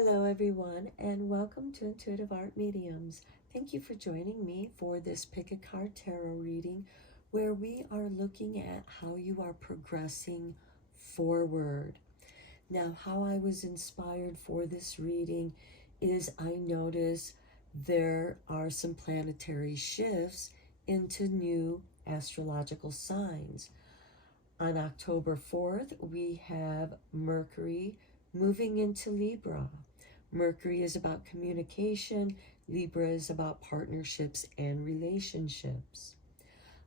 Hello everyone, and welcome to Intuitive Art Mediums. Thank you for joining me for this Pick a Card Tarot reading where we are looking at how you are progressing forward. Now, how I was inspired for this reading is I notice there are some planetary shifts into new astrological signs. On October 4th, we have Mercury moving into Libra. Mercury is about communication. Libra is about partnerships and relationships.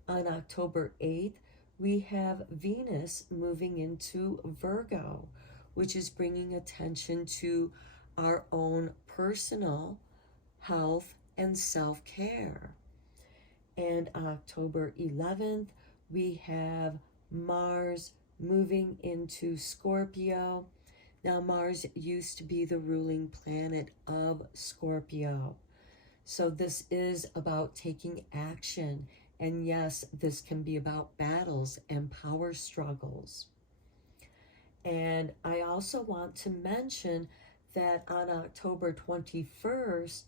On October 8th, we have Venus moving into Virgo, which is bringing attention to our own personal health and self-care. And October 11th, we have Mars moving into Scorpio. Now, Mars used to be the ruling planet of Scorpio. So this is about taking action. And yes, this can be about battles and power struggles. And I also want to mention that on October 21st,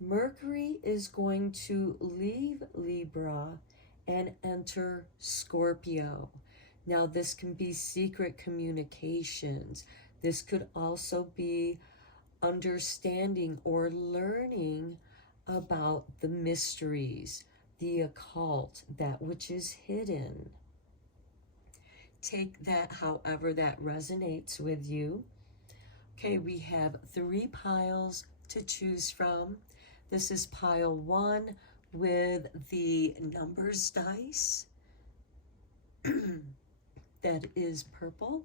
Mercury is going to leave Libra and enter Scorpio. Now, this can be secret communications. This could also be understanding or learning about the mysteries, the occult, that which is hidden. Take that however that resonates with you. Okay, we have 3 piles to choose from. This is pile 1 with the numbers dice. That is purple.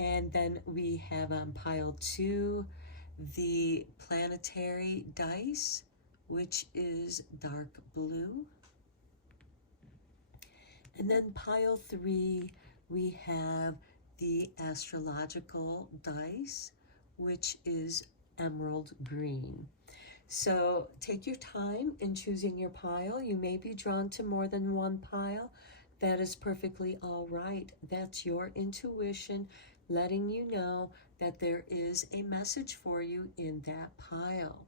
And then we have on pile 2 the planetary dice, which is dark blue. And then pile 3, we have the astrological dice, which is emerald green. So take your time in choosing your pile. You may be drawn to more than one pile. That is perfectly all right. That's your intuition letting you know that there is a message for you in that pile.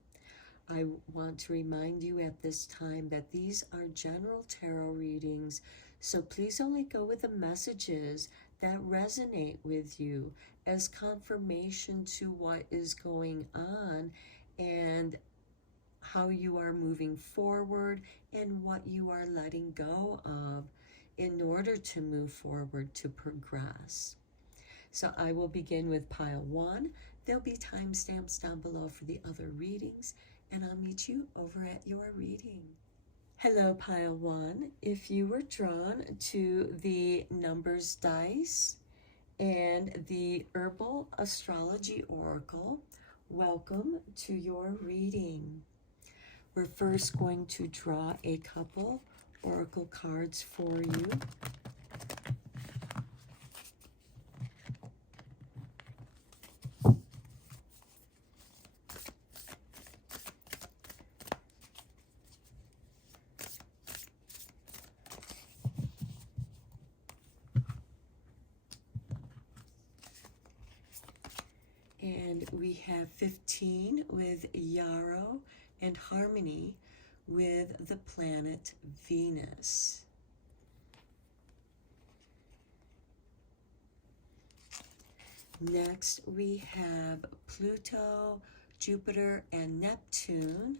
I want to remind you at this time that these are general tarot readings, so please only go with the messages that resonate with you as confirmation to what is going on and how you are moving forward and what you are letting go of in order to move forward, to progress. So I will begin with pile 1. There'll be timestamps down below for the other readings, and I'll meet you over at your reading. Hello, pile 1. If you were drawn to the numbers dice and the herbal astrology oracle, welcome to your reading. We're first going to draw a couple oracle cards for you. And we have 15 with Yarrow and Harmony with the planet Venus. Next, we have Pluto, Jupiter, and Neptune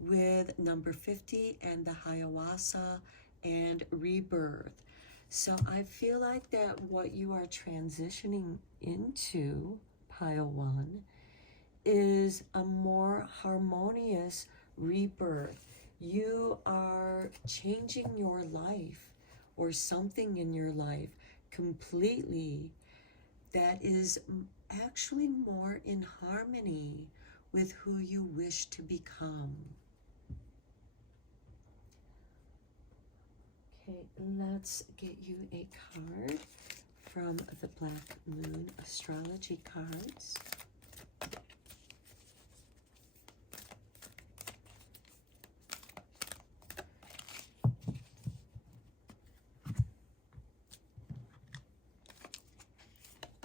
with number 50 and the Hiawatha and Rebirth. So I feel like that what you are transitioning into, pile 1, is a more harmonious rebirth. You are changing your life or something in your life completely that is actually more in harmony with who you wish to become. Okay, let's get you a card from the Black Moon Astrology cards.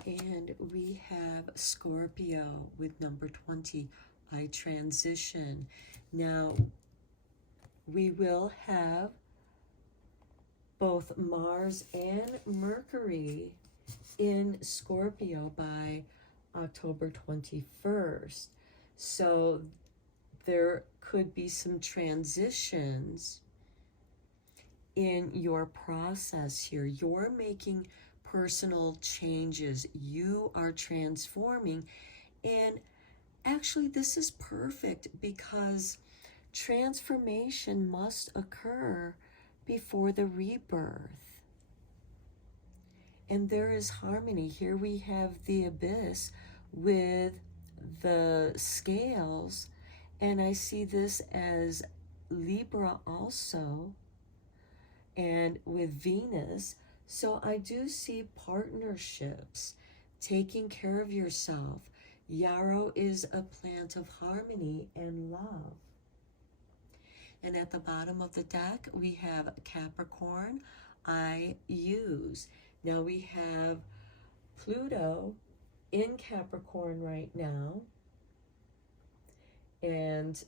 And we we have Scorpio with number 20, I transition. Now, we will have both Mars and Mercury in Scorpio by October 21st. So there could be some transitions in your process here. You're making personal changes. You are transforming. And actually, this is perfect because transformation must occur before the rebirth. And there is harmony. Here we have the abyss with the scales, and I see this as Libra also, and with Venus. So I do see partnerships, taking care of yourself. Yarrow is a plant of harmony and love. And at the bottom of the deck, we have Capricorn, I use. Now we have Pluto in Capricorn right now. And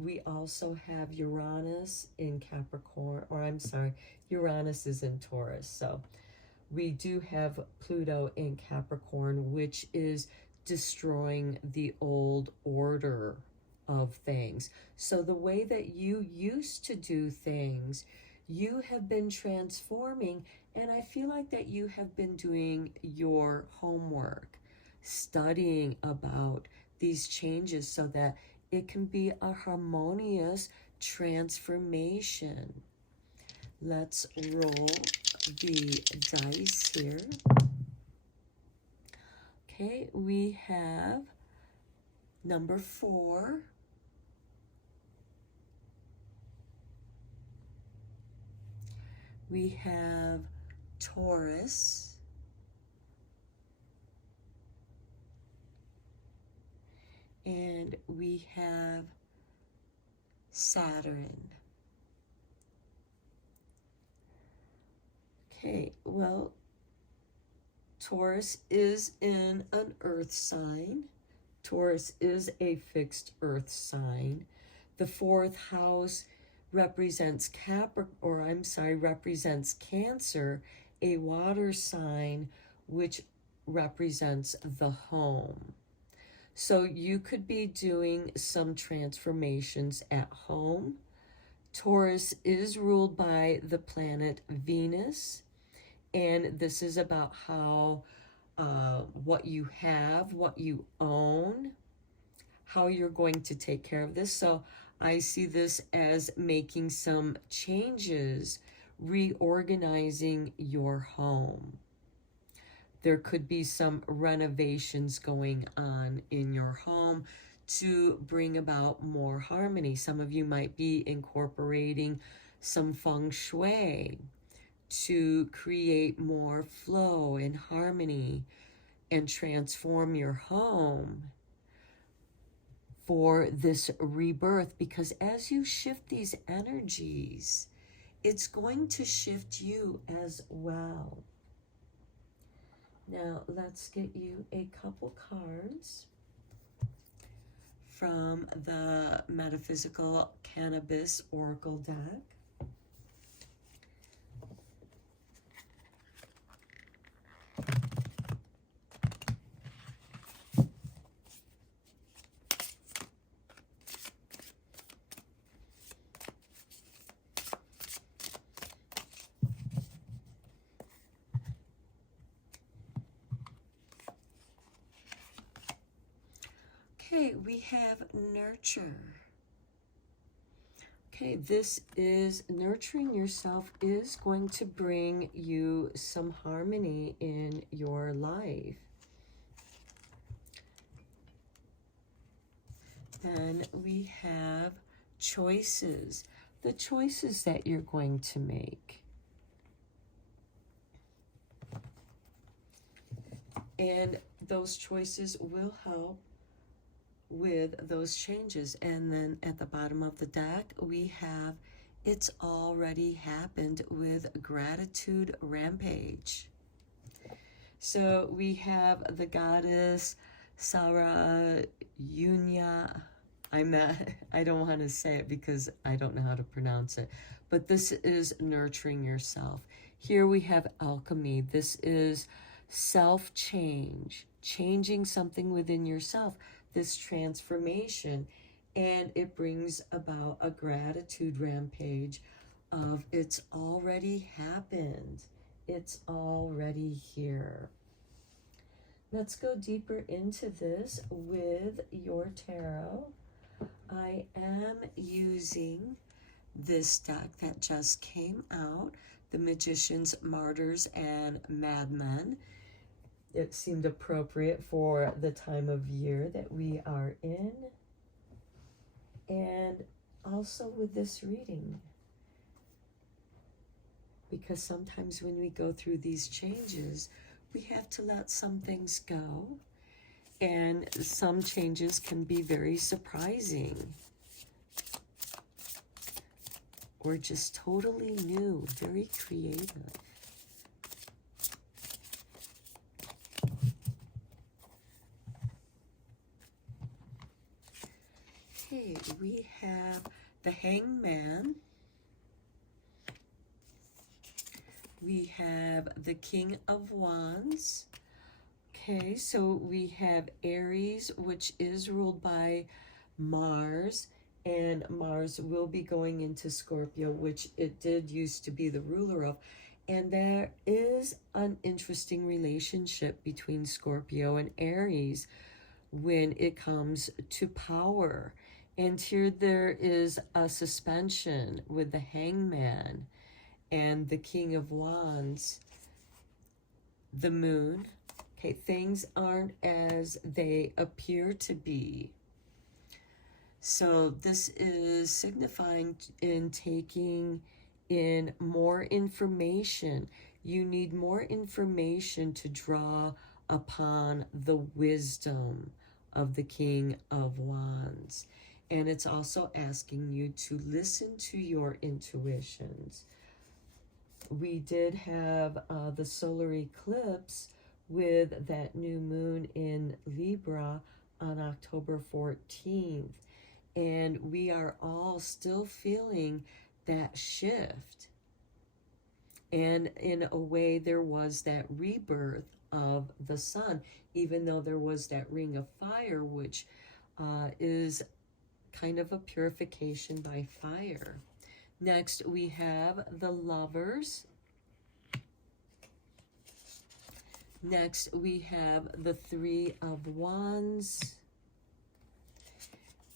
we also have Uranus in Capricorn, or I'm sorry, Uranus is in Taurus. So we do have Pluto in Capricorn, which is destroying the old order of things. So the way that you used to do things, you have been transforming, and I feel like that you have been doing your homework, studying about these changes so that it can be a harmonious transformation. Let's roll the dice here. Okay, we have number 4. We have Taurus. And we have Saturn. Okay, well, Taurus is in an earth sign. Taurus is a fixed earth sign. The 4th house represents represents Cancer, a water sign, which represents the home. So you could be doing some transformations at home. Taurus is ruled by the planet Venus, and this is about how what you have, what you own, how you're going to take care of this. So I see this as making some changes, reorganizing your home. There could be some renovations going on in your home to bring about more harmony. Some of you might be incorporating some feng shui to create more flow and harmony and transform your home for this rebirth, because as you shift these energies, it's going to shift you as well. Now, let's get you a couple cards from the Metaphysical Cannabis Oracle deck. Okay, we have nurture. Okay, this is nurturing yourself is going to bring you some harmony in your life. Then we have choices, the choices that you're going to make. And those choices will help with those changes. And then at the bottom of the deck, we have it's already happened with Gratitude Rampage. So we have the goddess Sarah Yunya. I don't want to say it because I don't know how to pronounce it. But this is nurturing yourself. Here we have alchemy. This is self-change, changing something within yourself, this transformation. And it brings about a gratitude rampage of it's already happened. It's already here. Let's go deeper into this with your tarot. I am using this deck that just came out, the Magicians, Martyrs, and Madmen. It seemed appropriate for the time of year that we are in. And also with this reading, because sometimes when we go through these changes, we have to let some things go, and some changes can be very surprising or just totally new, very creative. Okay, we have the Hangman. We have the King of Wands. Okay, so we have Aries, which is ruled by Mars, and Mars will be going into Scorpio, which it did used to be the ruler of. And there is an interesting relationship between Scorpio and Aries when it comes to power. And here there is a suspension with the Hangman and the King of Wands, the Moon. Okay, things aren't as they appear to be. So this is signifying in taking in more information. You need more information to draw upon the wisdom of the King of Wands. And it's also asking you to listen to your intuitions. We did have the solar eclipse with that new moon in Libra on October 14th. And we are all still feeling that shift. And in a way, there was that rebirth of the sun, even though there was that ring of fire, which is kind of a purification by fire. Next, we have the Lovers. Next, we have the Three of Wands.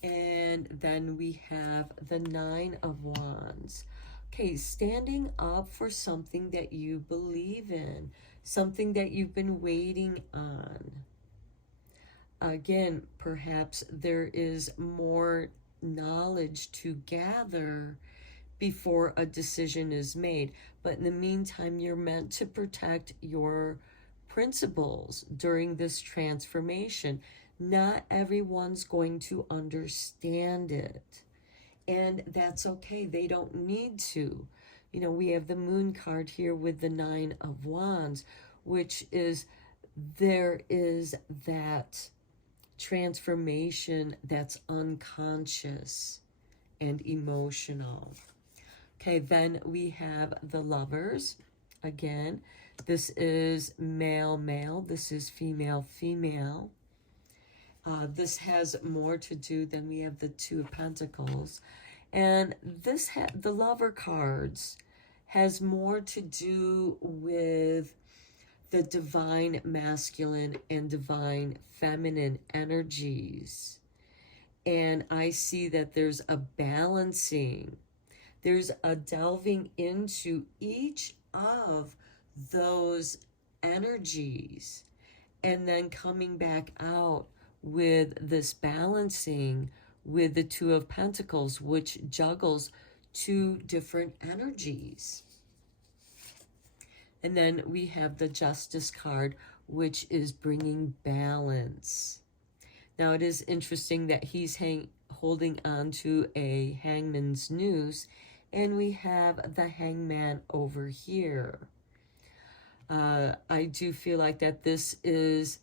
And then we have the Nine of Wands. Okay, standing up for something that you believe in, something that you've been waiting on. Again, perhaps there is more knowledge to gather before a decision is made. But in the meantime, you're meant to protect your principles during this transformation. Not everyone's going to understand it. And that's okay. They don't need to. You know, we have the Moon card here with the Nine of Wands, which is, there is that transformation that's unconscious and emotional. Okay, then we have the Lovers. Again, this is male, male. This is female, female. This has more to do than we have the Two of Pentacles. And this, the Lover cards, has more to do with the divine masculine and divine feminine energies. And I see that there's a balancing. There's a delving into each of those energies and then coming back out with this balancing with the Two of Pentacles, which juggles two different energies. And then we have the Justice card, which is bringing balance. Now, it is interesting that he's holding on to a hangman's noose, and we have the Hangman over here. I do feel like that this is,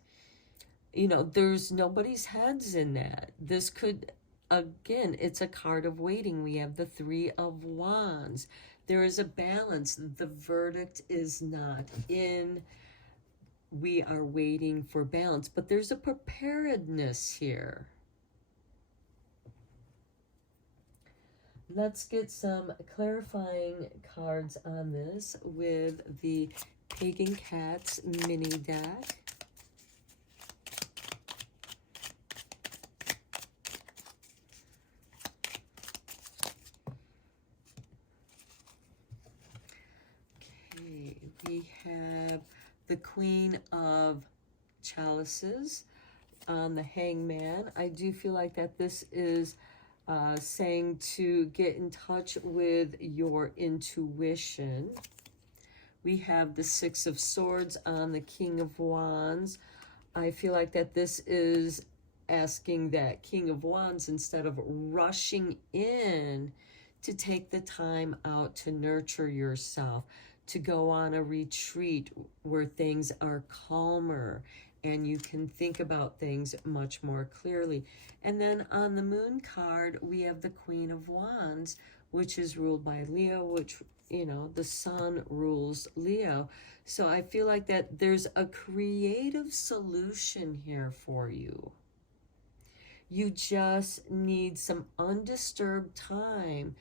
you know, there's nobody's heads in that. This could, again, it's a card of waiting. We have the Three of Wands. There is a balance. The verdict is not in. We are waiting for balance, but there's a preparedness here. Let's get some clarifying cards on this with the Pagan Cats mini deck. Okay, we have the Queen of Chalices on the Hangman. I do feel like that this is saying to get in touch with your intuition. We have the Six of Swords on the King of Wands. I feel like that this is asking that King of Wands, instead of rushing in, to take the time out to nurture yourself, to go on a retreat where things are calmer and you can think about things much more clearly. And then on the Moon card, we have the Queen of Wands, which is ruled by Leo, which, you know, the sun rules Leo. So I feel like that there's a creative solution here for you. You just need some undisturbed time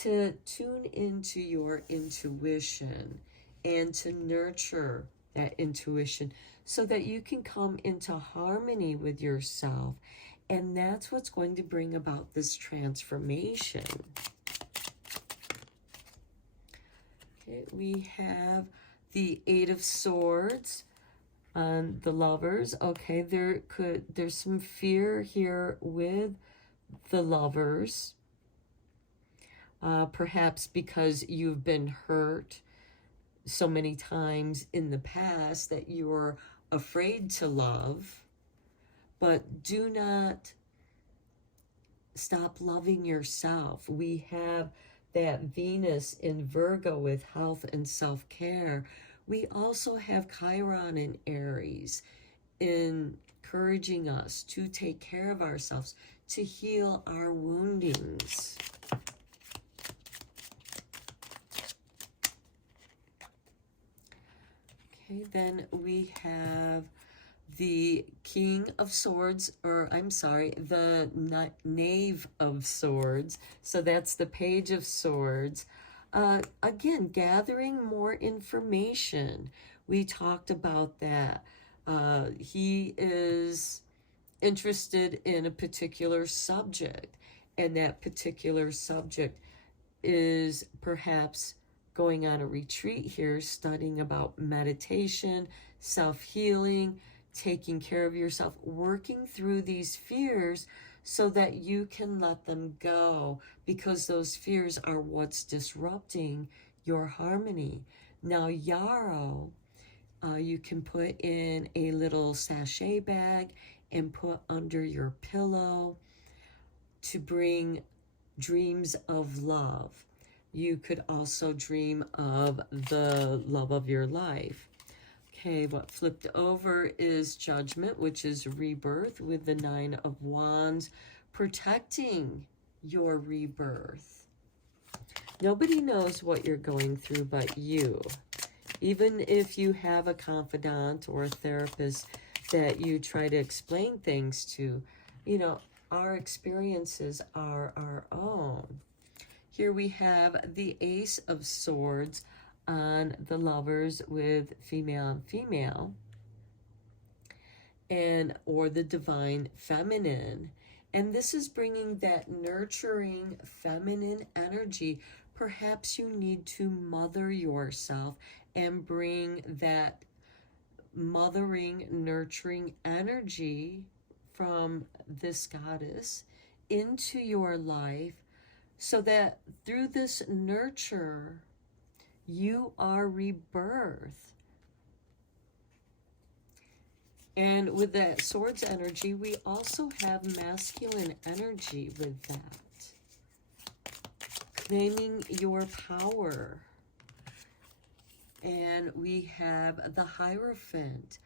to tune into your intuition and to nurture that intuition so that you can come into harmony with yourself. And that's what's going to bring about this transformation. Okay, we have the Eight of Swords on the Lovers. Okay, there's some fear here with the Lovers. Perhaps because you've been hurt so many times in the past that you're afraid to love. But do not stop loving yourself. We have that Venus in Virgo with health and self-care. We also have Chiron in Aries encouraging us to take care of ourselves, to heal our woundings. Okay, then we have the King of Swords, or I'm sorry, the Knave of Swords. So that's the Page of Swords. Again, gathering more information. We talked about that. He is interested in a particular subject, and that particular subject is perhaps going on a retreat here, studying about meditation, self-healing, taking care of yourself, working through these fears so that you can let them go, because those fears are what's disrupting your harmony. Now, yarrow, you can put in a little sachet bag and put under your pillow to bring dreams of love. You could also dream of the love of your life. Okay, what flipped over is Judgment, which is rebirth, with the Nine of Wands, protecting your rebirth. Nobody knows what you're going through but you. Even if you have a confidant or a therapist that you try to explain things to, you know, our experiences are our own. Here we have the Ace of Swords on the Lovers with female and female, and or the Divine Feminine. And this is bringing that nurturing feminine energy. Perhaps you need to mother yourself and bring that mothering, nurturing energy from this goddess into your life, so that through this nurture, you are rebirth. And with that Swords energy, we also have masculine energy with that. Claiming your power. And we have the Hierophant.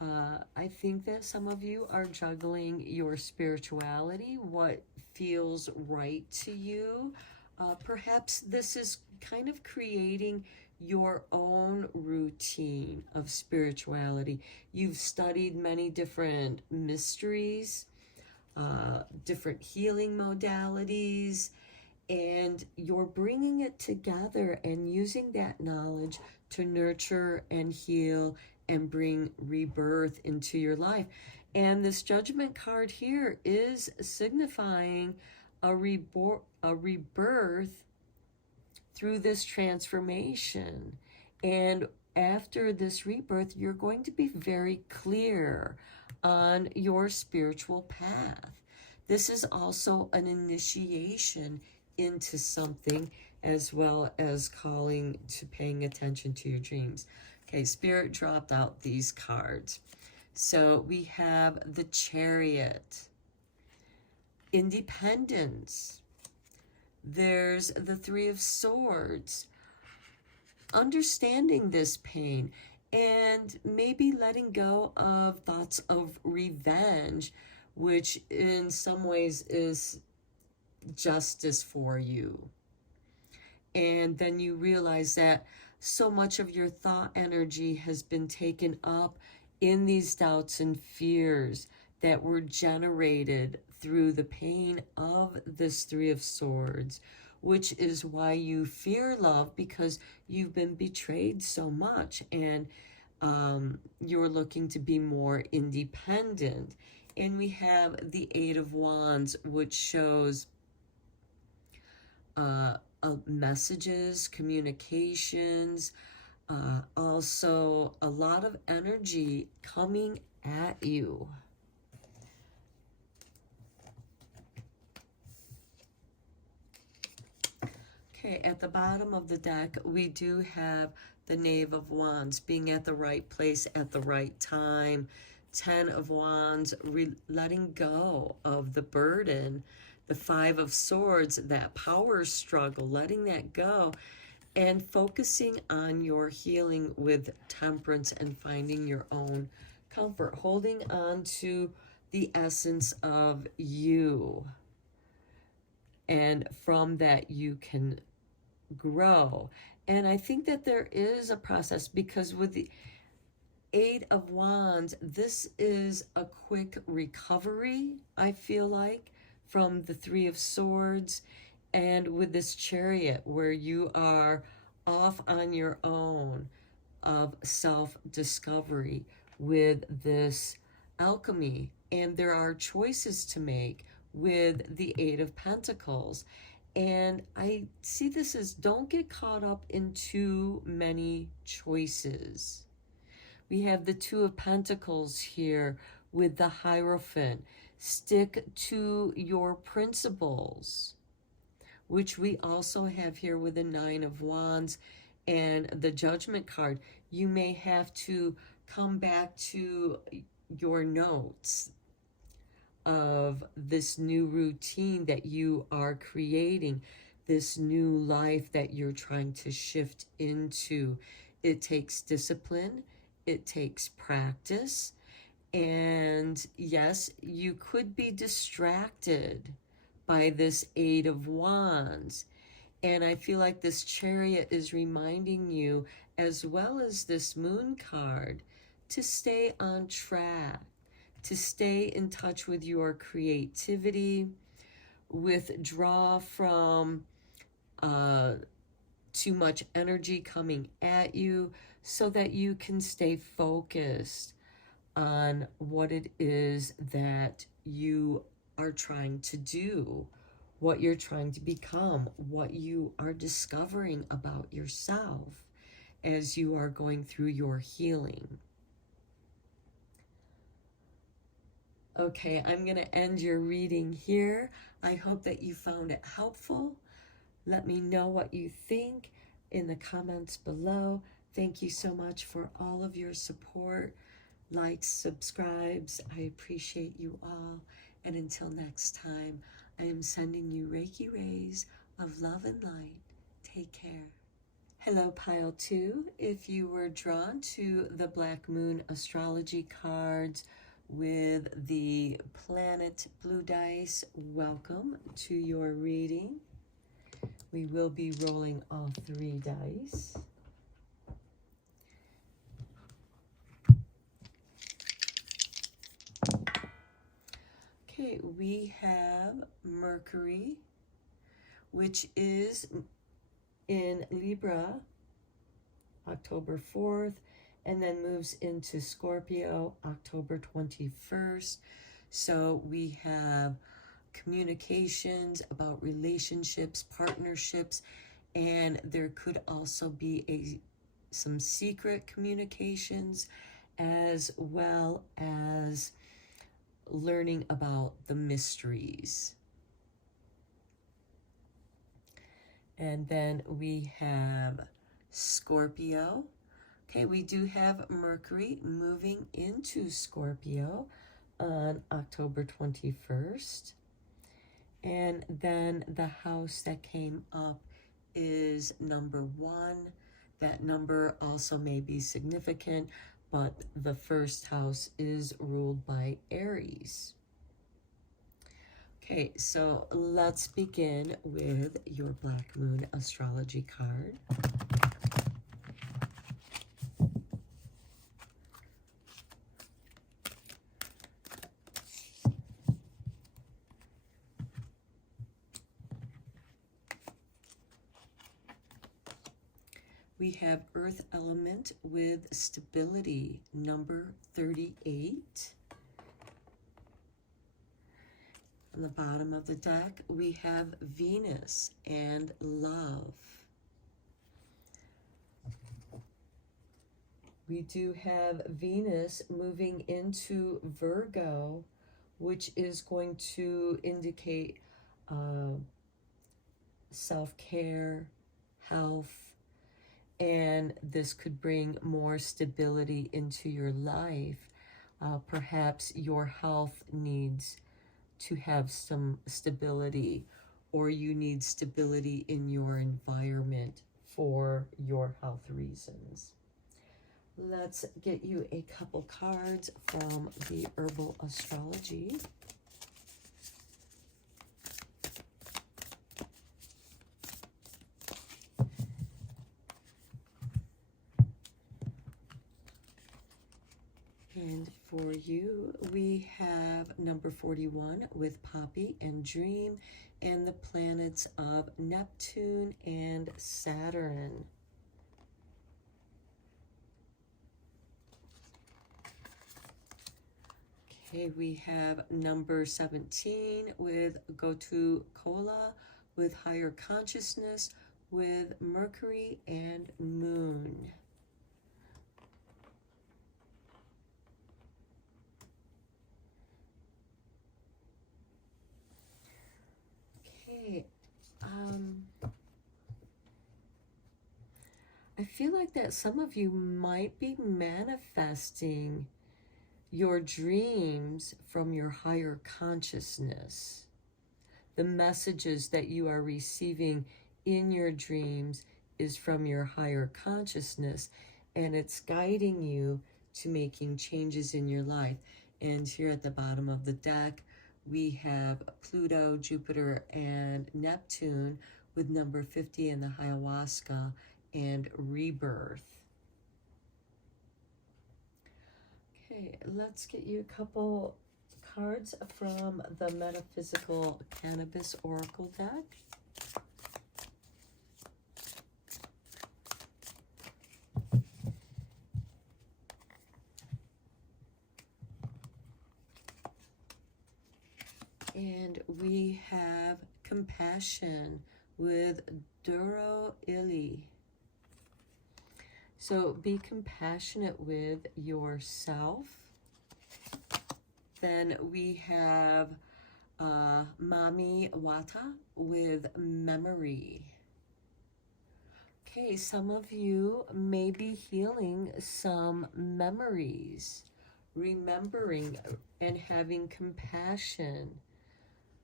I think that some of you are juggling your spirituality, what feels right to you. Perhaps this is kind of creating your own routine of spirituality. You've studied many different mysteries, different healing modalities, and you're bringing it together and using that knowledge to nurture and heal and bring rebirth into your life. And this Judgment card here is signifying a rebirth through this transformation. And after this rebirth, you're going to be very clear on your spiritual path. This is also an initiation into something, as well as calling to paying attention to your dreams. Okay, Spirit dropped out these cards. So we have the Chariot, Independence. There's the Three of Swords, understanding this pain and maybe letting go of thoughts of revenge, which in some ways is justice for you. And then you realize that so much of your thought energy has been taken up in these doubts and fears that were generated through the pain of this Three of Swords, which is why you fear love, because you've been betrayed so much, and you're looking to be more independent. And we have the Eight of Wands, which shows messages, communications, also a lot of energy coming at you. Okay, at the bottom of the deck, we do have the Knave of Wands, being at the right place at the right time. Ten of Wands, letting go of the burden. The Five of Swords, that power struggle, letting that go, and focusing on your healing with Temperance and finding your own comfort, holding on to the essence of you. And from that, you can grow. And I think that there is a process, because with the Eight of Wands, this is a quick recovery, I feel like, from the Three of Swords, and with this Chariot where you are off on your own of self-discovery with this alchemy. And there are choices to make with the Eight of Pentacles. And I see this as, don't get caught up in too many choices. We have the Two of Pentacles here with the Hierophant. Stick to your principles, which we also have here with the Nine of Wands and the Judgment card. You may have to come back to your notes of this new routine that you are creating, this new life that you're trying to shift into. It takes discipline, it takes practice, and yes, you could be distracted by this Eight of Wands. And I feel like this Chariot is reminding you, as well as this Moon card, to stay on track, to stay in touch with your creativity, withdraw from too much energy coming at you, so that you can stay focused on what it is that you are trying to do, what you're trying to become, what you are discovering about yourself as you are going through your healing. Okay, I'm going to end your reading here. I hope that you found it helpful. Let me know what you think in the comments below. Thank you so much for all of your support. Likes, subscribes, I appreciate you all. And until next time, I am sending you Reiki rays of love and light. Take care. Hello, Pile 2. If you were drawn to the Black Moon astrology cards with the planet blue dice, welcome to your reading. We will be rolling all 3 dice. Okay, we have Mercury, which is in Libra, October 4th, and then moves into Scorpio, October 21st. So we have communications about relationships, partnerships, and there could also be some secret communications, as well as learning about the mysteries. And then we have Scorpio. Okay, we do have Mercury moving into Scorpio on October 21st. And then the house that came up is number 1. That number also may be significant, but the first house is ruled by Aries. Okay, so let's begin with your Black Moon astrology card. We have Earth element with stability, number 38. On the bottom of the deck, we have Venus and love. We do have Venus moving into Virgo, which is going to indicate self-care, health, and this could bring more stability into your life. Perhaps your health needs to have some stability, or you need stability in your environment for your health reasons. Let's get you a couple cards from the Herbal Astrology. And for you, we have number 41 with Poppy and Dream, and the planets of Neptune and Saturn. Okay, we have number 17 with Gotu Kola, with Higher Consciousness, with Mercury and Moon. Okay, I feel like that some of you might be manifesting your dreams from your higher consciousness. The messages that you are receiving in your dreams is from your higher consciousness, and it's guiding you to making changes in your life. And here at the bottom of the deck, we have Pluto, Jupiter, and Neptune with number 50 in the ayahuasca and rebirth. Okay, let's get you a couple cards from the Metaphysical Cannabis Oracle deck. And we have Compassion with Duro Ili. So be compassionate with yourself. Then we have Mami Wata with Memory. Okay, some of you may be healing some memories, remembering and having compassion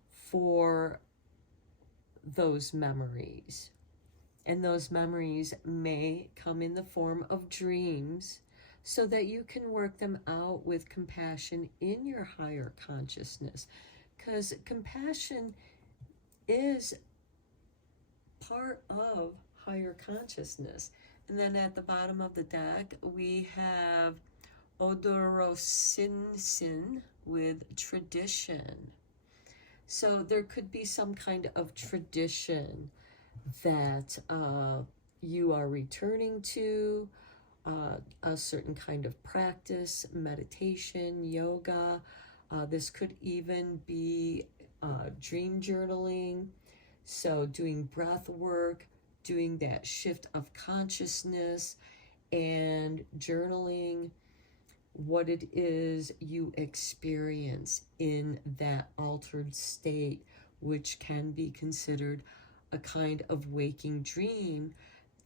for those memories. And those memories may come in the form of dreams so that you can work them out with compassion in your higher consciousness. Because compassion is part of higher consciousness. And then at the bottom of the deck, we have Odorosinsin with tradition. So there could be some kind of tradition that you are returning to, a certain kind of practice, meditation, yoga. This could even be dream journaling. So doing breath work, doing that shift of consciousness, and journaling what it is you experience in that altered state, which can be considered a kind of waking dream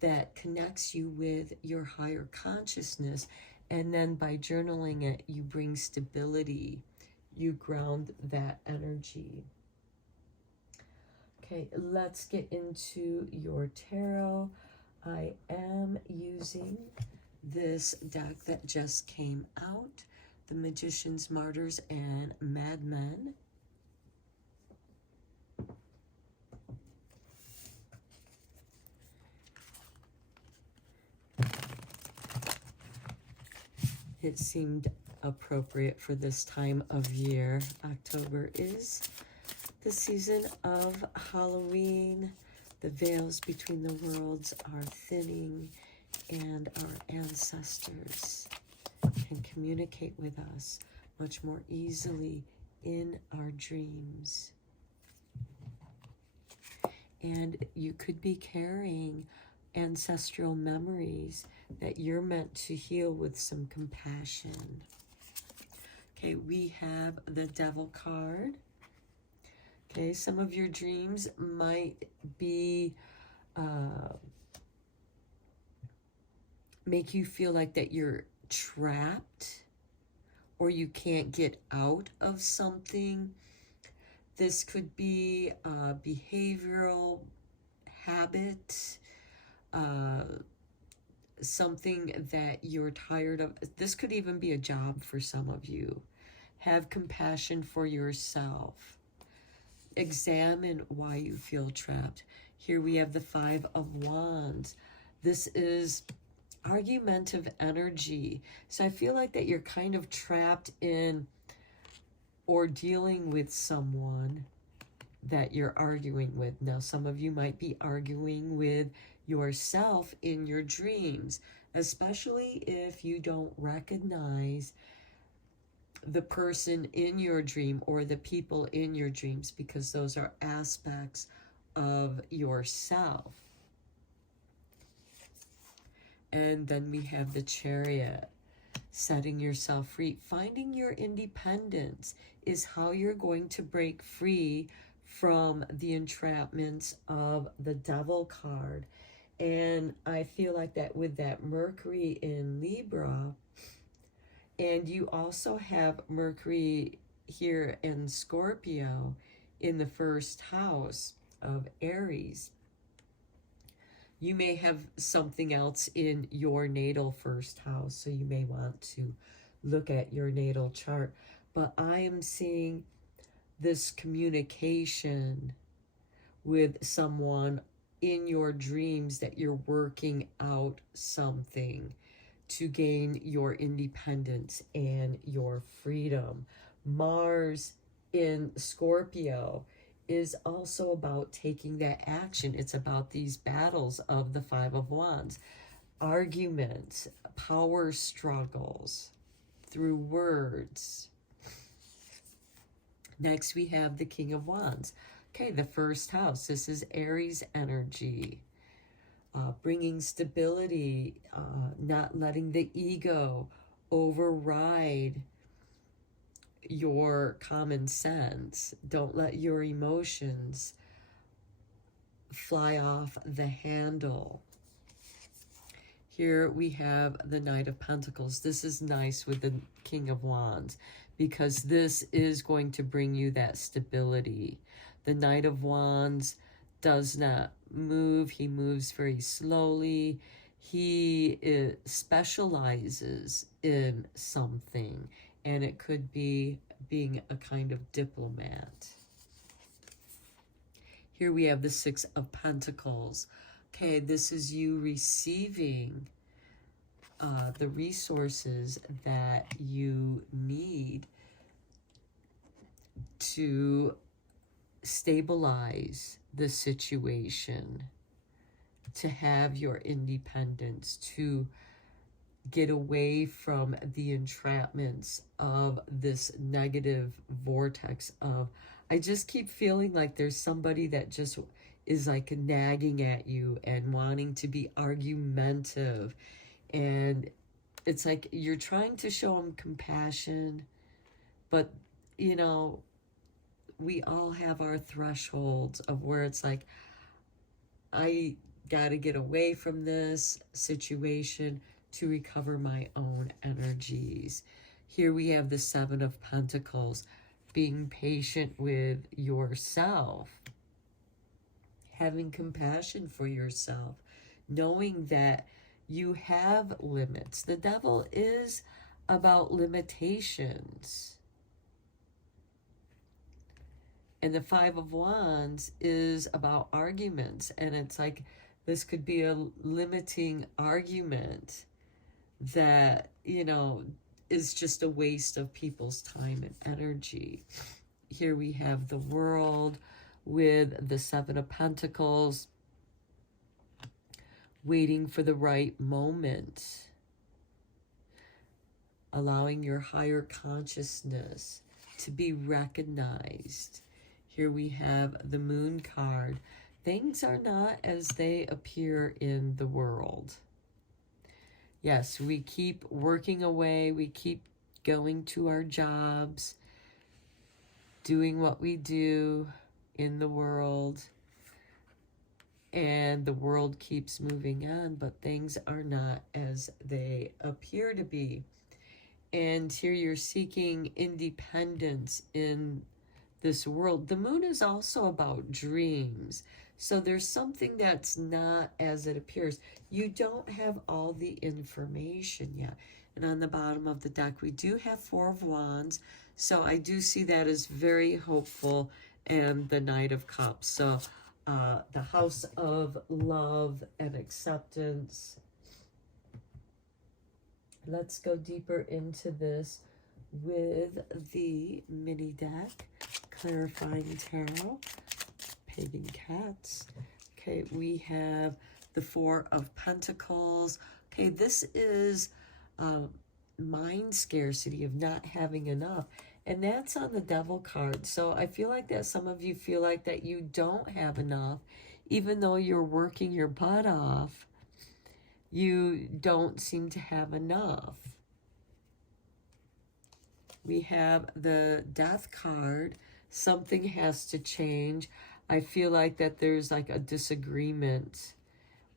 that connects you with your higher consciousness. And then by journaling it, you bring stability, you ground that energy. Okay, let's get into your tarot. I am using this deck that just came out, the Magicians, Martyrs, and Madmen. It seemed appropriate for this time of year. October is the season of Halloween. The veils between the worlds are thinning, and our ancestors can communicate with us much more easily in our dreams. And you could be carrying ancestral memories that you're meant to heal with some compassion. Okay, we have the Devil card. Okay, some of your dreams might be make you feel like that you're trapped or you can't get out of something. This could be a behavioral habit, something that you're tired of. This could even be a job for some of you. Have compassion for yourself. Examine why you feel trapped. Here we have the Five of Wands. This is argumentative energy. So I feel like that you're kind of trapped in or dealing with someone that you're arguing with. Now, some of you might be arguing with yourself in your dreams, especially if you don't recognize the person in your dream or the people in your dreams, because those are aspects of yourself. And then we have the Chariot, setting yourself free. Finding your independence is how you're going to break free from the entrapments of the Devil card. And I feel like that with that Mercury in Libra, and you also have Mercury here in Scorpio in the first house of Aries. You may have something else in your natal first house, so you may want to look at your natal chart. But I am seeing this communication with someone in your dreams that you're working out something to gain your independence and your freedom. Mars in Scorpio is also about taking that action. It's about these battles of the Five of Wands, arguments, power struggles through words. Next, we have the King of Wands. Okay, the first house. This is Aries energy. Bringing stability, not letting the ego override your common sense. Don't let your emotions fly off the handle. Here we have the Knight of Pentacles. This is nice with the King of Wands because this is going to bring you that stability. The Knight of Wands does not move. He moves very slowly. He specializes in something, and it could be being a kind of diplomat. Here we have the Six of Pentacles. Okay, this is you receiving the resources that you need to stabilize the situation, to have your independence, to get away from the entrapments of this negative vortex of, I just keep feeling like there's somebody that just is like nagging at you and wanting to be argumentative. And it's like you're trying to show them compassion, but, you know, we all have our thresholds of where it's like, I got to get away from this situation to recover my own energies. Here we have the Seven of Pentacles, being patient with yourself, having compassion for yourself, knowing that you have limits. The devil is about limitations. And the Five of Wands is about arguments. And it's like, this could be a limiting argument that, you know, is just a waste of people's time and energy. Here we have the World with the Seven of Pentacles, waiting for the right moment, allowing your higher consciousness to be recognized. Here we have the Moon card. Things are not as they appear in the world. Yes, we keep working away. We keep going to our jobs, doing what we do in the world. And the world keeps moving on, but things are not as they appear to be. And here you're seeking independence in this world. The moon is also about dreams. So there's something that's not as it appears. You don't have all the information yet. And on the bottom of the deck, we do have Four of Wands. So I do see that as very hopeful, and the Knight of Cups. So the House of Love and Acceptance. Let's go deeper into this with the mini deck, Clarifying Tarot, Pagan Cats. Okay, we have the Four of Pentacles. Okay, this is mind scarcity, of not having enough. And that's on the Devil card. So I feel like that some of you feel like that you don't have enough, even though you're working your butt off, you don't seem to have enough. We have the Death card. Something has to change. I feel like that there's like a disagreement,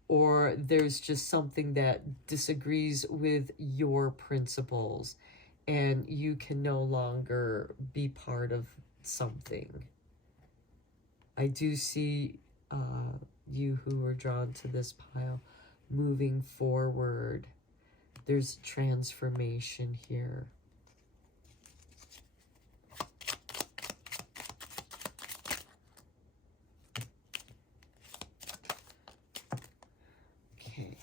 or there's just something that disagrees with your principles, and you can no longer be part of something. I do see you who are drawn to this pile moving forward. There's transformation here. Okay.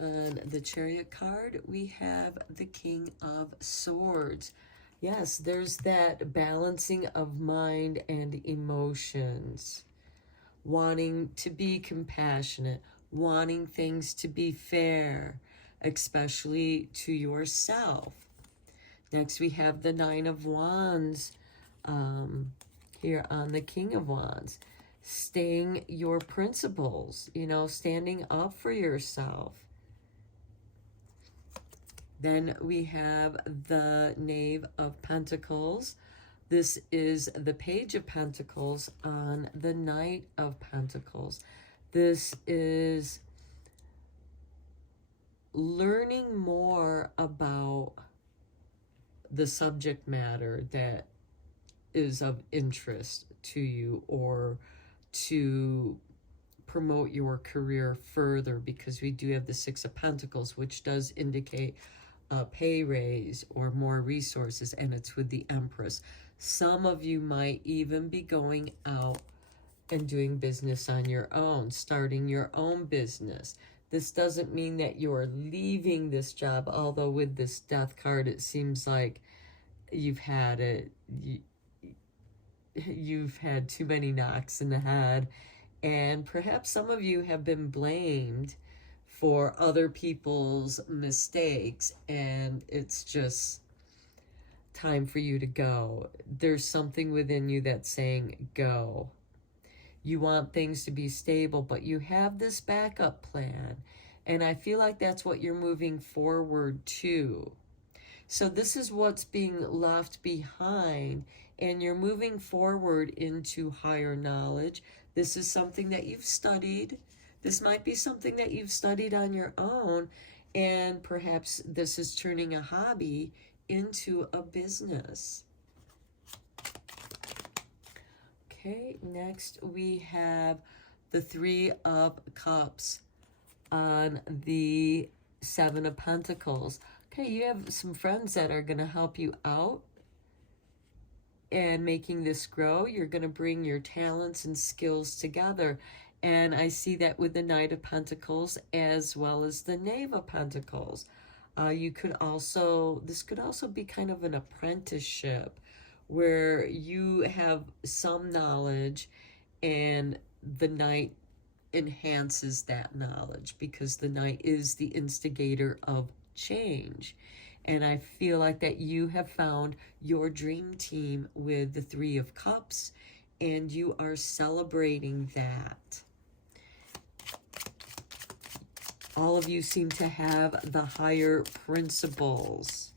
On the Chariot card, we have the King of Swords. Yes, there's that balancing of mind and emotions, wanting to be compassionate, wanting things to be fair, especially to yourself. Next, we have the Nine of Wands here on the King of Wands. Staying your principles, you know, standing up for yourself. Then we have the Knave of Pentacles. This is the Page of Pentacles on the Knight of Pentacles. This is learning more about the subject matter that is of interest to you, or to promote your career further, because we do have the Six of Pentacles, which does indicate a pay raise or more resources, and it's with the Empress. Some of you might even be going out and doing business on your own, starting your own business. This doesn't mean that you're leaving this job, although with this Death card, it seems like you've had it. You've had too many knocks in the head, and perhaps some of you have been blamed for other people's mistakes, and it's just time for you to go. There's something within you that's saying go. You want things to be stable, but you have this backup plan, and I feel like that's what you're moving forward to. So this is what's being left behind, and you're moving forward into higher knowledge. This is something that you've studied. This might be something that you've studied on your own, and perhaps this is turning a hobby into a business. Okay, next we have the Three of Cups on the Seven of Pentacles. Okay, you have some friends that are going to help you out and making this grow. You're going to bring your talents and skills together. And I see that with the Knight of Pentacles as well as the Knave of Pentacles. This could also be kind of an apprenticeship where you have some knowledge and the Knight enhances that knowledge, because the Knight is the instigator of change. And I feel like that you have found your dream team with the Three of Cups, and you are celebrating that. All of you seem to have the higher principles.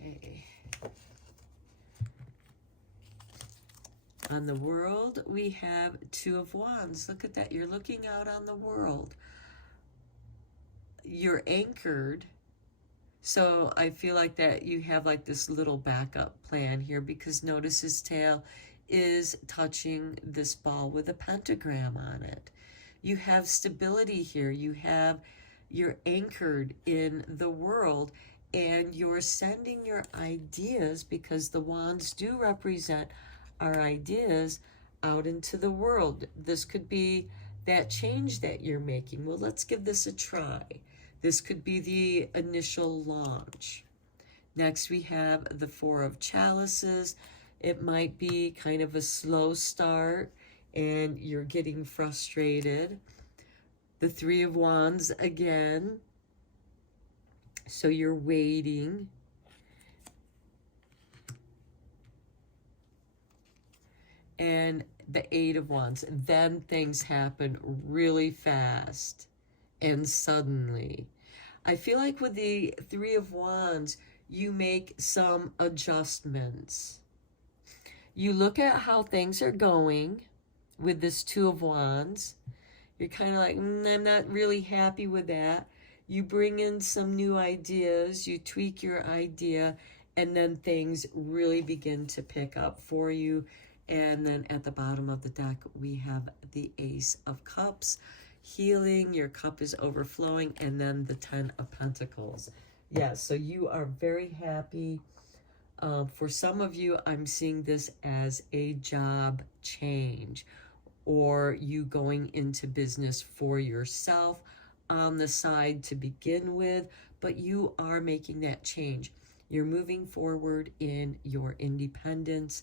Okay. On the world, we have Two of Wands. Look at that. You're looking out on the world. You're anchored. So I feel like that you have like this little backup plan here, because notice his tail is touching this ball with a pentagram on it. You have stability here. You're anchored in the world, and you're sending your ideas, because the wands do represent our ideas, out into the world. This could be that change that you're making. Well, let's give this a try. This could be the initial launch. Next, we have the Four of Chalices. It might be kind of a slow start, and you're getting frustrated. The Three of Wands again. So you're waiting. And the Eight of Wands. Then things happen really fast and suddenly. I feel like with the Three of Wands, you make some adjustments. You look at how things are going with this Two of Wands. You're kind of like, I'm not really happy with that. You bring in some new ideas, you tweak your idea, and then things really begin to pick up for you. And then at the bottom of the deck, we have the Ace of Cups. Healing, your cup is overflowing, and then the Ten of Pentacles. Yeah, so you are very happy. For some of you, I'm seeing this as a job change, or you going into business for yourself on the side to begin with, but you are making that change. You're moving forward in your independence,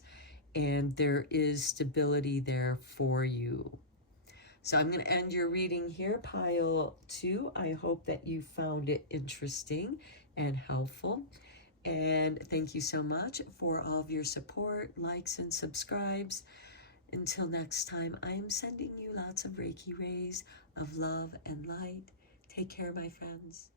and there is stability there for you. So I'm going to end your reading here, pile 2. I hope that you found it interesting and helpful. And thank you so much for all of your support, likes, and subscribes. Until next time, I am sending you lots of Reiki rays of love and light. Take care, my friends.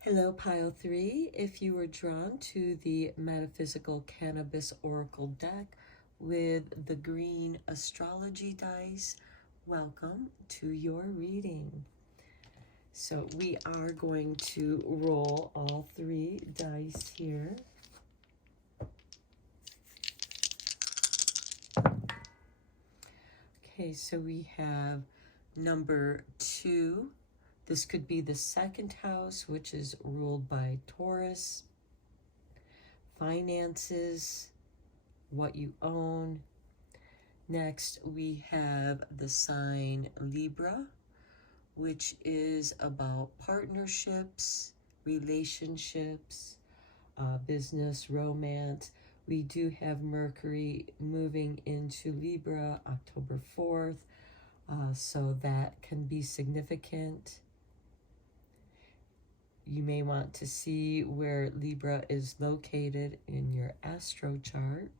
Hello, pile 3. If you were drawn to the Metaphysical Cannabis Oracle deck with the green astrology dice, welcome to your reading. So we are going to roll all 3 dice here. Okay, so we have number 2. This could be the 2nd house, which is ruled by Taurus. Finances, what you own. Next, we have the sign Libra, which is about partnerships, relationships, business, romance. We do have Mercury moving into Libra October 4th, so that can be significant. You may want to see where Libra is located in your astro chart.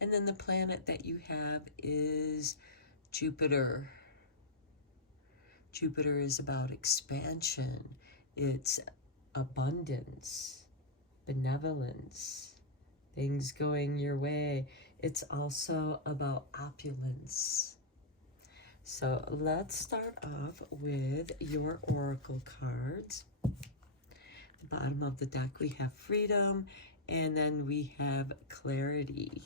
And then the planet that you have is Jupiter. Jupiter is about expansion. It's abundance, benevolence, things going your way. It's also about opulence. So let's start off with your oracle cards. Bottom of the deck we have freedom, and then we have clarity.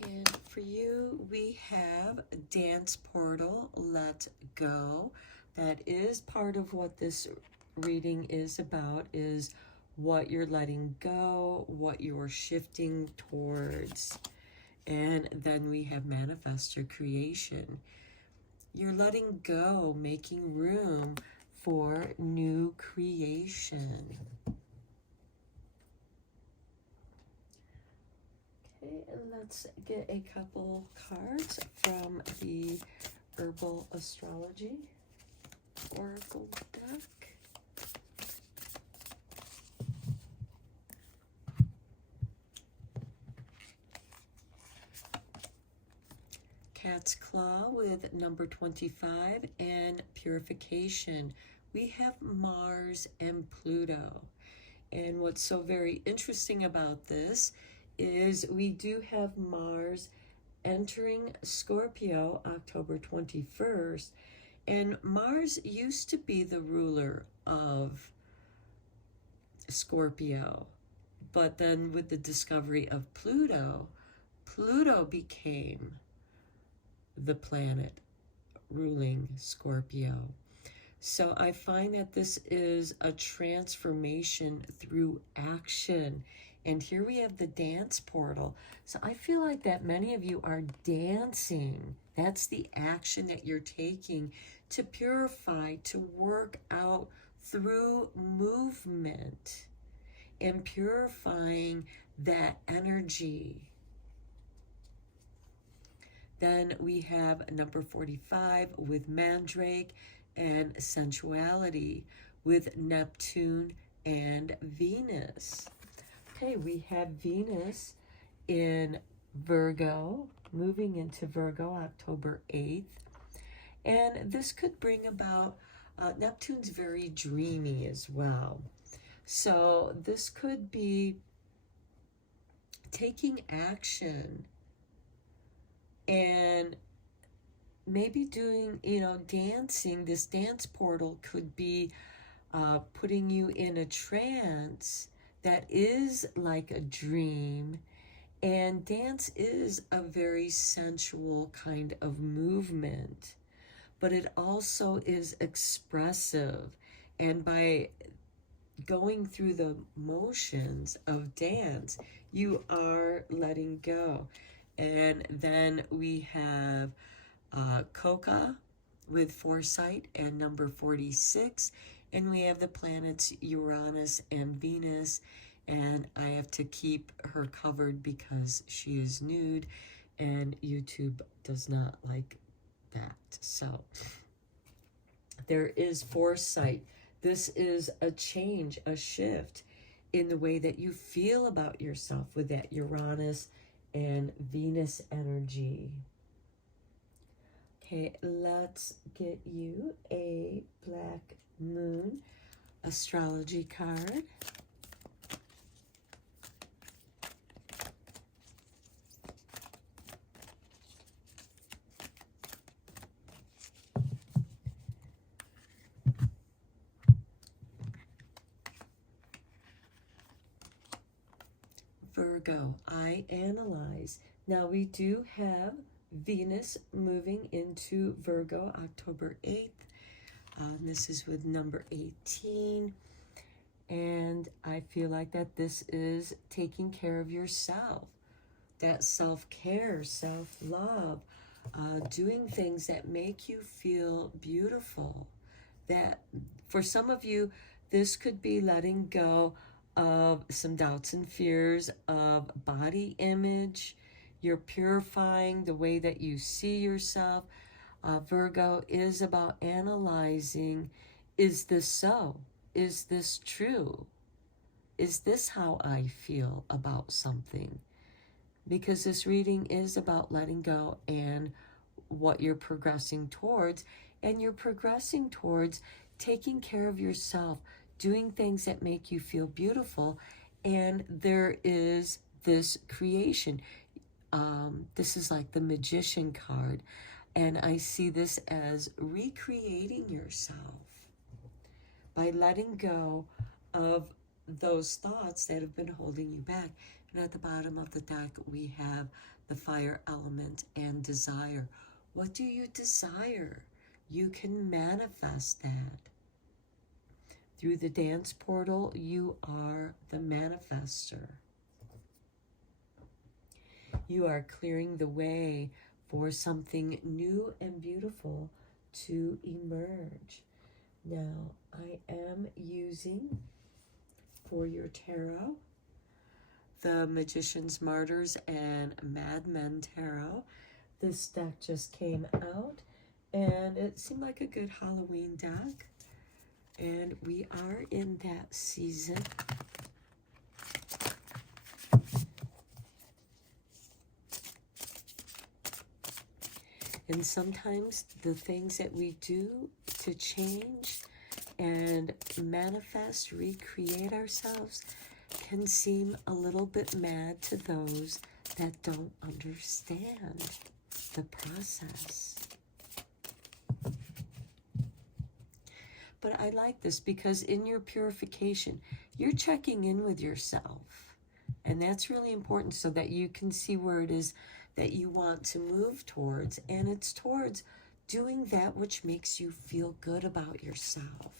And for you, we have Dance Portal, Let Go. That is part of what this reading is about, is what you're letting go, what you're shifting towards. And then we have Manifestor Creation. You're letting go, making room for new creation. Okay, and let's get a couple cards from the Herbal Astrology Oracle deck. Cat's Claw with number 25 and Purification. We have Mars and Pluto. And what's so very interesting about this is we do have Mars entering Scorpio October 21st. And Mars used to be the ruler of Scorpio. But then with the discovery of Pluto, Pluto became the planet ruling Scorpio. So I find that this is a transformation through action. And here we have the dance portal. So I feel like that many of you are dancing. That's the action that you're taking to purify, to work out through movement and purifying that energy. Then we have number 45 with Mandrake and Sensuality with Neptune and Venus. Okay, we have Venus in Virgo, moving into Virgo October 8th. And this could bring about, Neptune's very dreamy as well. So this could be taking action and maybe doing, dancing. This dance portal could be putting you in a trance that is like a dream. And dance is a very sensual kind of movement, but it also is expressive. And by going through the motions of dance, you are letting go. And then we have Coca with Foresight and number 46. And we have the planets Uranus and Venus. And I have to keep her covered because she is nude and YouTube does not like that. So there is Foresight. This is a change, a shift. in the way that you feel about yourself with that Uranus and Venus energy. Okay, let's get you a Black Moon astrology card. Virgo, I analyze. Now we do have Venus moving into Virgo October 8th. This is with number 18. And I feel like that this is taking care of yourself. That self-care, self-love, doing things that make you feel beautiful. That for some of you, this could be letting go of some doubts and fears of body image. You're purifying the way that you see yourself. Virgo is about analyzing, is this so? Is this true? Is this how I feel about something? Because this reading is about letting go and what you're progressing towards. And you're progressing towards taking care of yourself, doing things that make you feel beautiful. And there is this creation. This is like the Magician card. And I see this as recreating yourself by letting go of those thoughts that have been holding you back. And at the bottom of the deck, we have the fire element and desire. What do you desire? You can manifest that. Through the dance portal, you are the manifester. You are clearing the way for something new and beautiful to emerge. Now, I am using for your tarot the Magician's Martyrs and Madmen Tarot. This deck just came out and it seemed like a good Halloween deck. And we are in that season. And sometimes the things that we do to change and manifest, recreate ourselves can seem a little bit mad to those that don't understand the process. But I like this because in your purification, you're checking in with yourself. And that's really important so that you can see where it is that you want to move towards. And it's towards doing that which makes you feel good about yourself.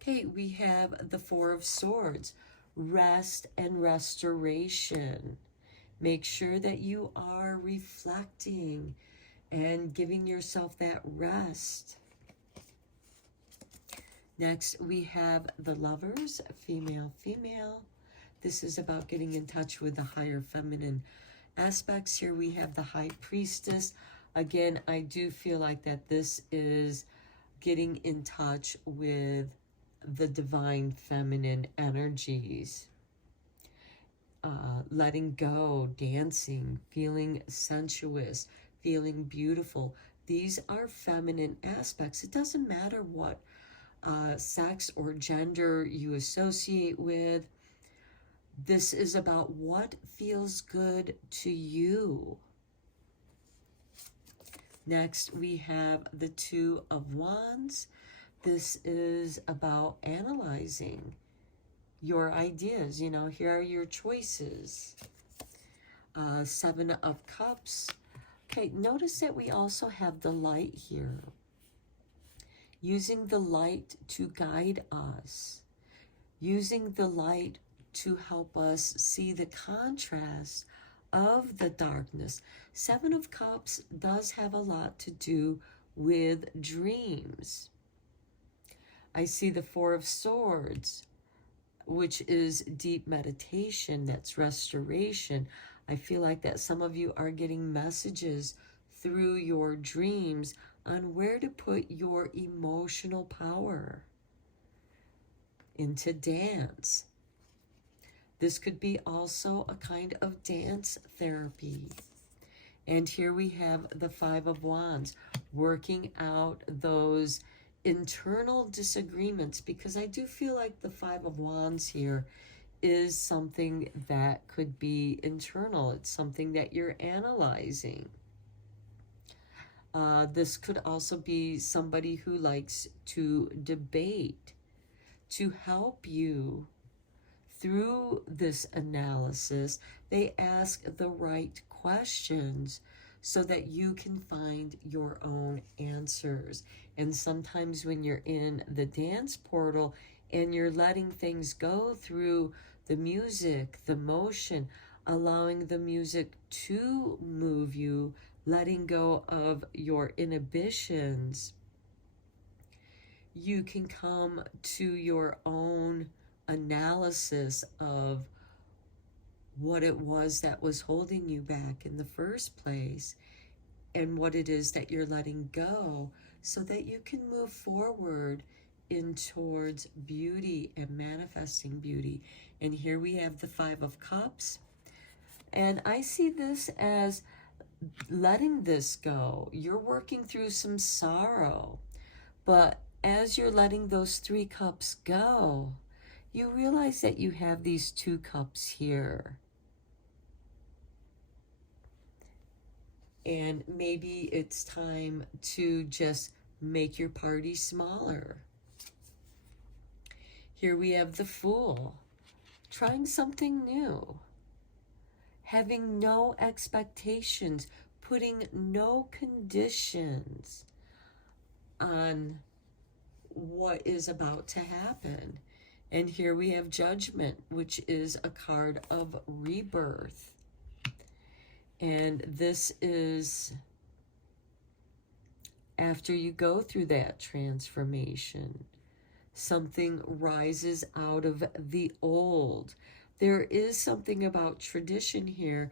Okay, we have the Four of Swords, rest and restoration. Make sure that you are reflecting and giving yourself that rest. Next, we have the Lovers, female, female. This is about getting in touch with the higher feminine aspects. Here we have the High Priestess. Again, I do feel like that this is getting in touch with the divine feminine energies. Letting go, dancing, feeling sensuous, feeling beautiful. These are feminine aspects. It doesn't matter what sex or gender you associate with. This is about what feels good to you. Next, we have the Two of Wands. This is about analyzing your ideas. You know, here are your choices. Seven of Cups. Okay, notice that we also have the light here. Using the light to guide us. Using the light to help us see the contrast of the darkness. Seven of Cups does have a lot to do with dreams. I see the Four of Swords, which is deep meditation, that's restoration. I feel like that some of you are getting messages through your dreams on where to put your emotional power. into dance. This could be also a kind of dance therapy. And here we have the Five of Wands, working out those internal disagreements, because I do feel like the Five of Wands here is something that could be internal. It's something that you're analyzing. This could also be somebody who likes to debate, to help you through this analysis. They ask the right questions so that you can find your own answers. And sometimes when you're in the dance portal and you're letting things go through the music, the motion, allowing the music to move you, letting go of your inhibitions, you can come to your own analysis of what it was that was holding you back in the first place, and what it is that you're letting go, so that you can move forward in towards beauty and manifesting beauty. And here we have the Five of Cups, and I see this as letting this go. You're working through some sorrow, but as you're letting those 3 cups go, you realize that you have these 2 cups here. And maybe it's time to just make your party smaller. Here we have the Fool, trying something new, having no expectations, putting no conditions on what is about to happen. And here we have Judgment, which is a card of rebirth. And this is after you go through that transformation, something rises out of the old. There is something about tradition here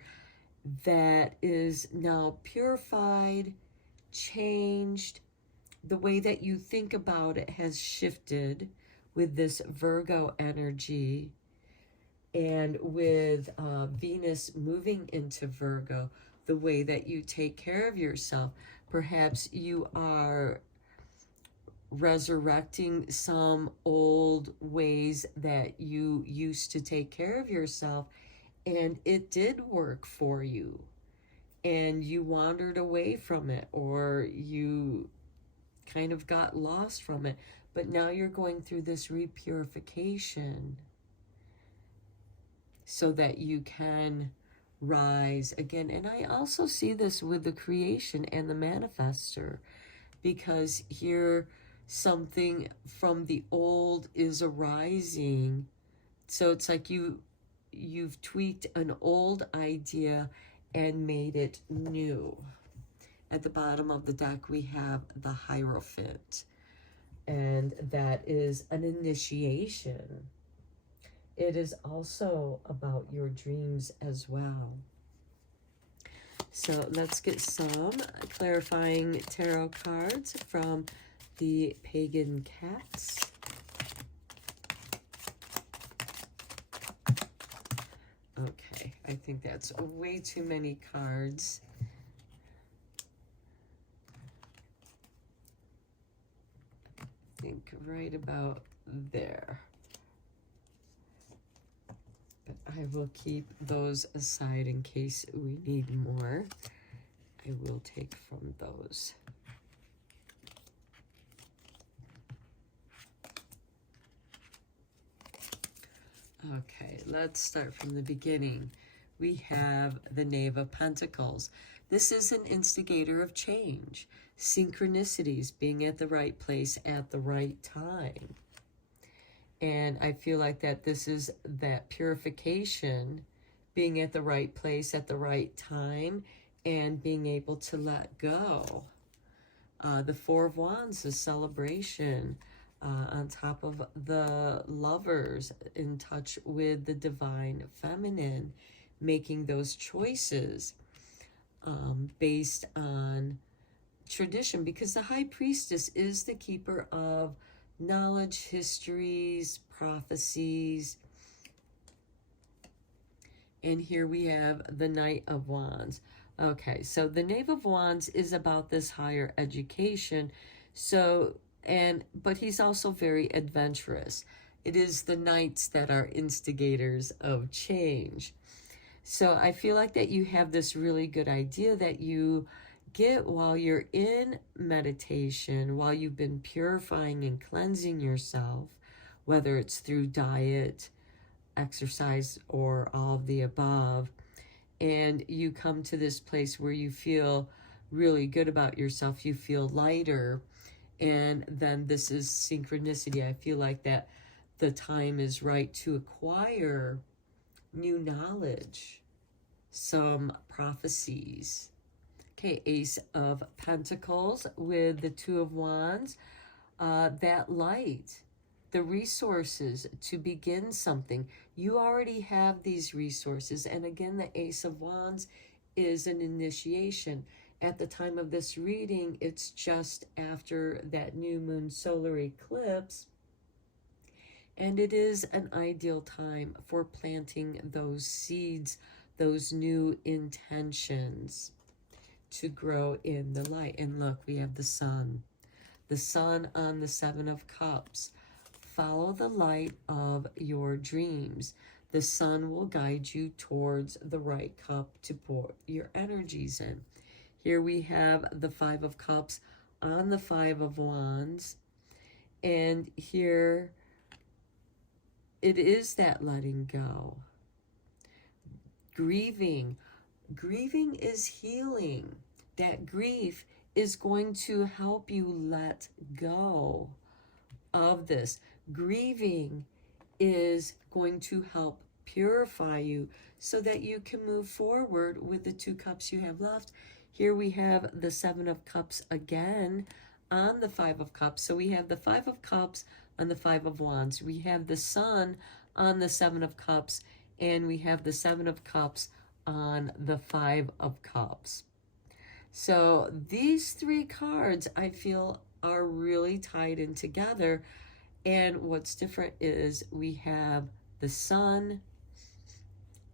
that is now purified, changed. The way that you think about it has shifted with this Virgo energy, and with Venus moving into Virgo, the way that you take care of yourself. Perhaps you are resurrecting some old ways that you used to take care of yourself, and it did work for you, and you wandered away from it, or you kind of got lost from it, but now you're going through this repurification so that you can rise again. And I also see this with the creation and the manifester, because here something from the old is arising. So it's like you've tweaked an old idea and made it new. At the bottom of the deck we have the Hierophant, and that is an initiation. It is also about your dreams as well. So let's get some clarifying tarot cards from the Pagan Cats. Okay, I think that's way too many cards. I think right about there. But I will keep those aside in case we need more. I will take from those. Okay, let's start from the beginning. We have the Knave of Pentacles. This is an instigator of change, synchronicities, being at the right place at the right time. And I feel like that this is that purification, being at the right place at the right time, and being able to let go. The Four of Wands is celebration, on top of the Lovers, in touch with the divine feminine, making those choices based on tradition, because the High Priestess is the keeper of knowledge, histories, prophecies. And here we have the Knight of Wands. Okay, so the Knave of Wands is about this higher education. So, but he's also very adventurous. It is the knights that are instigators of change. So I feel like that you have this really good idea that you get while you're in meditation, while you've been purifying and cleansing yourself, whether it's through diet, exercise, or all of the above, and you come to this place where you feel really good about yourself, you feel lighter, and then this is synchronicity. I feel like that the time is right to acquire new knowledge, some prophecies. Okay, Ace of Pentacles with the Two of Wands, that light, the resources to begin something. You already have these resources. And again, the Ace of Wands is an initiation. At the time of this reading, it's just after that new moon solar eclipse. And it is an ideal time for planting those seeds, those new intentions to grow in the light. And look, we have the sun. The sun on the Seven of Cups. Follow the light of your dreams. The sun will guide you towards the right cup to pour your energies in. Here we have the Five of Cups on the Five of Wands. And here it is that letting go. Grieving. Grieving is healing. That grief is going to help you let go of this. Grieving is going to help purify you so that you can move forward with the two cups you have left. Here we have the Seven of Cups again on the Five of Cups. So we have the Five of Cups on the Five of Wands. We have the Sun on the Seven of Cups, and we have the Seven of Cups on the Five of Cups. So these three cards, I feel, are really tied in together. And what's different is we have the sun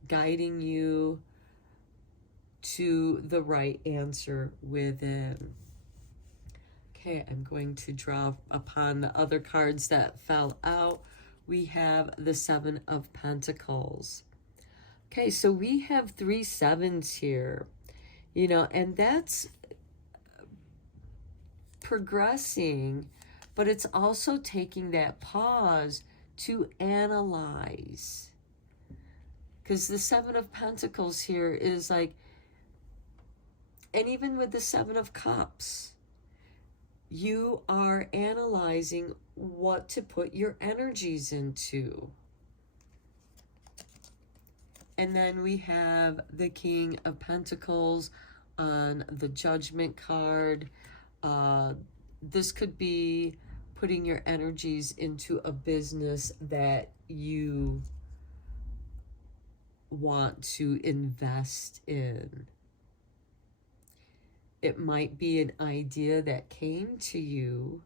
guiding you to the right answer within. Okay, I'm going to draw upon the other cards that fell out. We have the Seven of Pentacles. Okay, so we have 3 sevens here, you know, and that's progressing, but it's also taking that pause to analyze. Because the Seven of Pentacles here is like, and even with the Seven of Cups, you are analyzing what to put your energies into. And then we have the King of Pentacles on the Judgment card. This could be putting your energies into a business that you want to invest in. It might be an idea that came to you,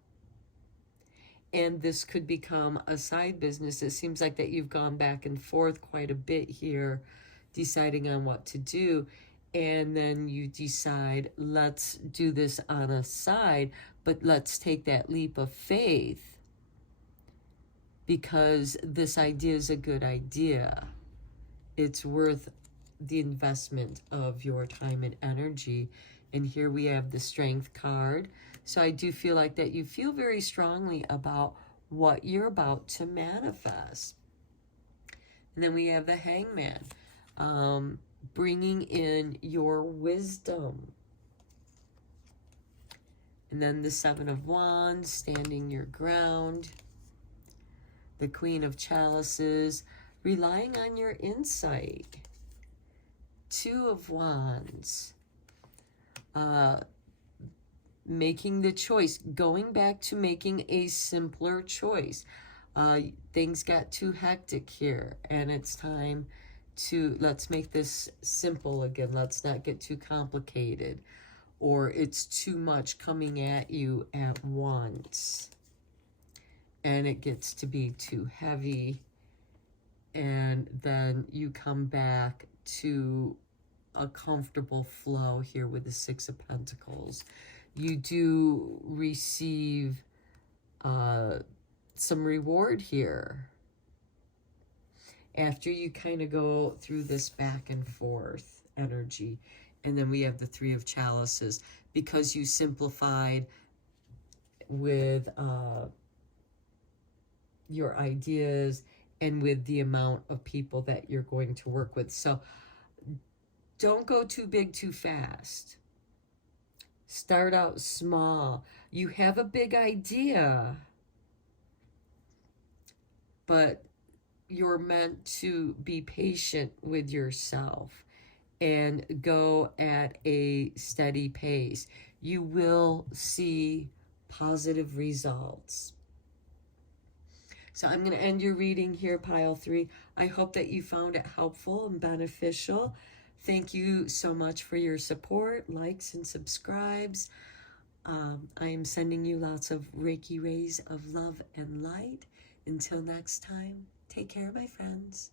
and this could become a side business. It seems like that you've gone back and forth quite a bit here, deciding on what to do. And then you decide, let's do this on a side, but let's take that leap of faith because this idea is a good idea. It's worth the investment of your time and energy. And here we have the Strength card. So I do feel like that you feel very strongly about what you're about to manifest. And then we have the Hangman, bringing in your wisdom. And then the Seven of Wands, standing your ground. The Queen of Chalices, relying on your insight. Two of Wands, making the choice, going back to making a simpler choice. Things got too hectic here, and it's time to, let's make this simple again. Let's not get too complicated, or it's too much coming at you at once. and it gets to be too heavy, and then you come back to a comfortable flow here with the Six of Pentacles. You do receive some reward here after you kind of go through this back and forth energy. And then we have the Three of Chalices, because you simplified with your ideas and with the amount of people that you're going to work with. So don't go too big too fast. Start out small. You have a big idea, but you're meant to be patient with yourself and go at a steady pace. You will see positive results. So I'm going to end your reading here, Pile 3. I hope that you found it helpful and beneficial. Thank you so much for your support, likes and subscribes. I am sending you lots of Reiki rays of love and light. Until next time, take care, my friends.